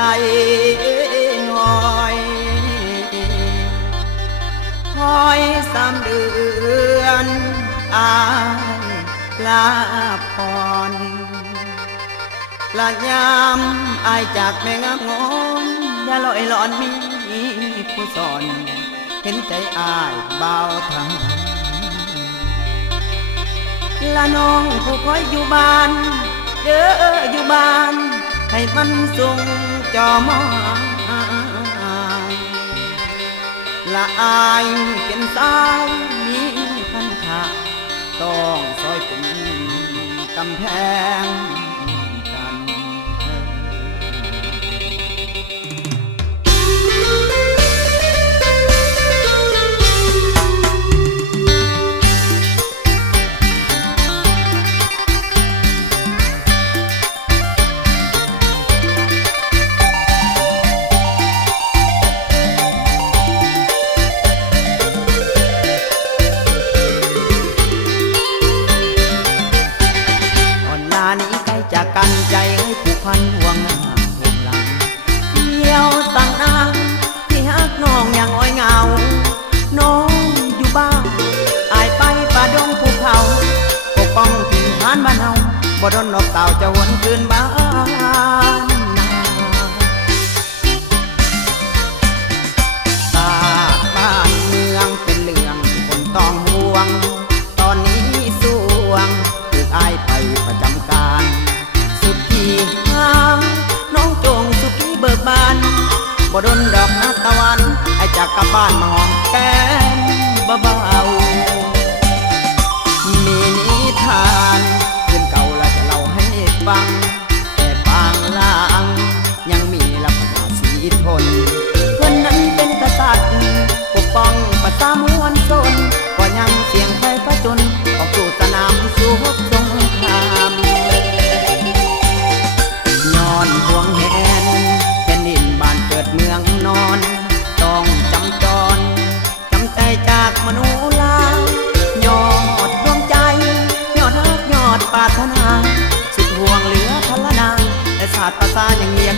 ใจงอยคอย3 เดือนอายลาพรละยามอายจากแม่งามงอนอย่าลอยหลอนมีผู้สอนเห็นใจอายเบาทางละน้องผู้คอยอยู่บ้านเด้ออยู่บ้านให้มันส่งจอมอละอายเป็นสาวมีพันธะต้องซอยเป็นกำแพงกันจากกันใจให้ผูกพันห่วงหน้าห่วงหลังเที่ยวสั่งนางที่ฮักน้องอย่างอ้อยเงาน้องอยู่บ้านอายไปป่าดงภูเขาปกป้องถิ่นฐานบ้านเฮาบ่ดนนกเต่าจะวนคืนบ้านนาบ้านเมืองเป็นเรื่องที่คนต้องห่วงตอนนี้สวงถูกอายไปประจำการน้องจงสุขีเบิกบานบ่ดนดอกนับตะวันไอจากกลับบ้านมาหอมแก้มเบาๆมีนิทานเรื่องเก่าและจะเล่าให้ฟังแต่บางล่างยังมีลักษณะสีทนเพื่อนนั้นเป็นกษัตริย์ปกป้องประชามวลชนก็ยังเสียงไฟพระจนออกสู่สนามสู้สงครามห่วงแหนแผ่นดินบ้านเกิดเมืองนอนต้องจำจรจำใจจากมนุษย์ลายอดดวงใจยอดรักยอดปรารถนาสุดห่วงเหลือพลนาและศาสตร์ภาษาอย่างเงียบ